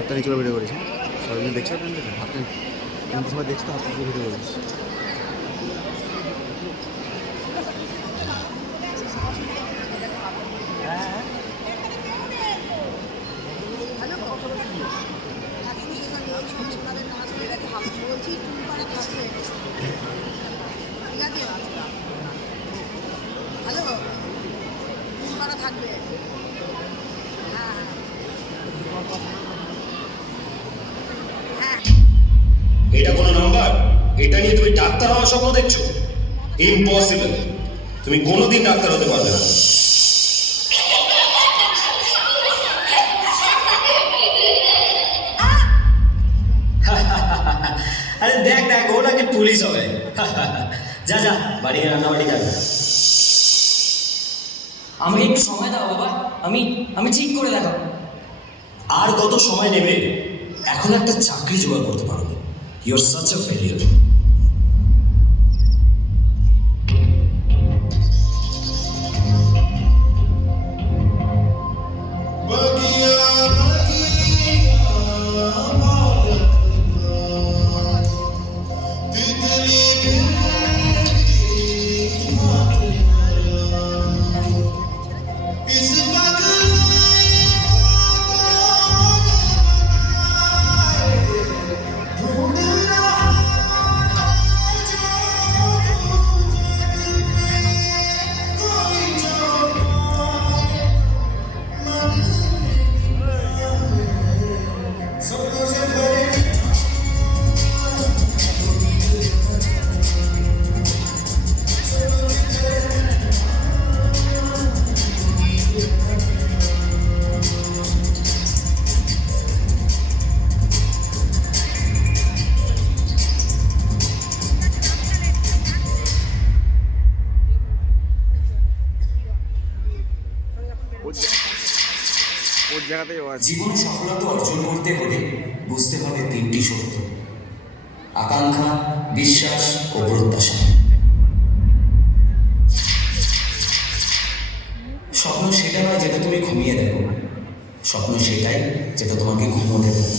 হাতটা নিচে ভিডিও করেছে, সবাই দেখছো হাতটা সময় দেখছো তো, হাতটা ভিডিও করেছি। এটা কোনো নাম্বার? এটা নিয়ে তুমি ডাক্তার হওয়ার স্বপ্ন দেখছো? ইম্পসিবল, তুমি কোনোদিন ডাক্তার হতে পারবে না। আরে দেখ দেখ, ও নাকি পুলিশ হবে। যা যা, বাড়ি রান্নাবাড়ি যাবে। আমাকে একটু সময় দাও বাবা, আমি আমি ঠিক করে দেখাবো। আর কত সময় নেবে? এখন একটা চাকরি জোগাড় করতে পারো। You are such a failure. ওর জায়গাতেই ও আছে। জীবনে সফলতা অর্জন করতে হলে বুঝতে হবে তিনটি সত্য: আকাঙ্ক্ষা, বিশ্বাস ও প্রত্যাশা। স্বপ্ন সেটা নয় যেটা তুমি ঘুমিয়ে দেখো, স্বপ্ন সেটাই যেটা তোমাকে ঘুমোতে দেবে।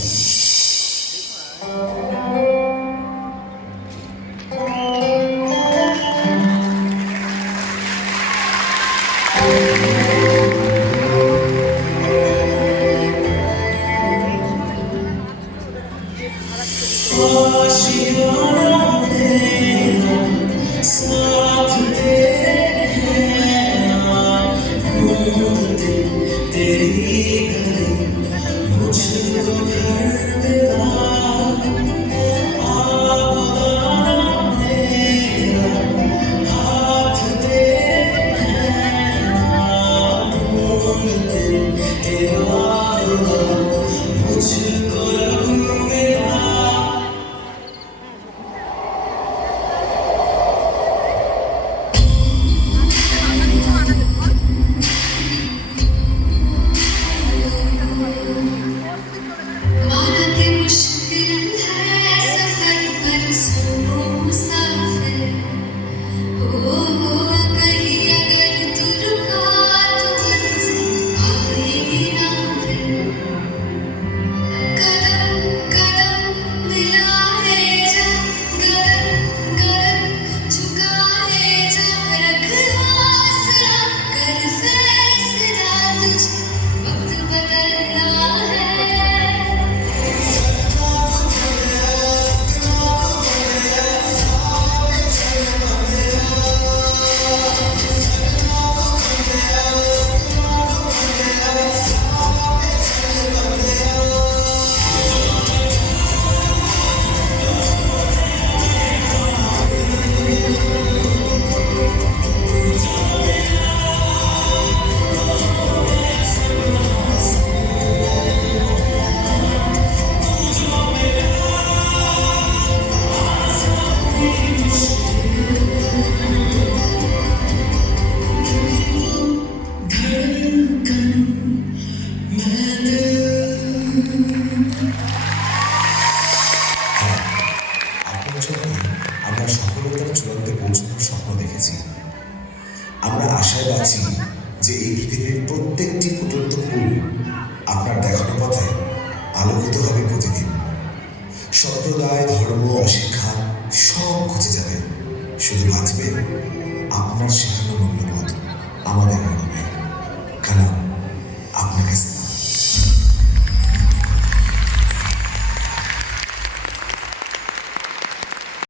আমরা আশায় আছি যে এই পৃথিবীর প্রত্যেকটি ফুটন্ত ফুল আপনার দেখানো পথে আলোকিত হবে প্রতিদিন। সম্প্রদায়, ধর্ম, অশিক্ষা সব ঘুচে যাবে, শুধু বাঁচবে আপনার শেখানো মূল্যবোধ, আমাদের মূল্যবোধ।